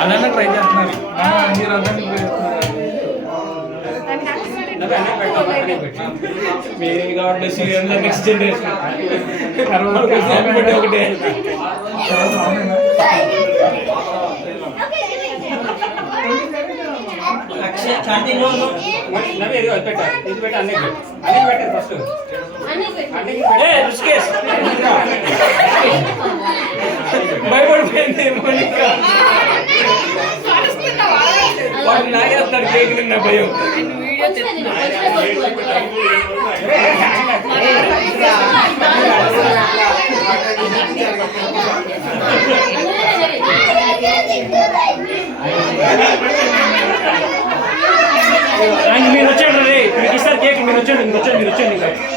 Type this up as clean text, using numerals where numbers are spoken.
అదన్నా ట్రై చేస్తున్నారు మీరు అందరినీ కాబట్టి నెక్స్ట్ జనరేషన్ ఒకటే భయపడిపోయింది వాడు లాగేస్తాడు కేక్ నా భయం మీరు వచ్చాడు రే మీకు ఇస్తారు కేక్ మీరు వచ్చండి మీరు వచ్చండి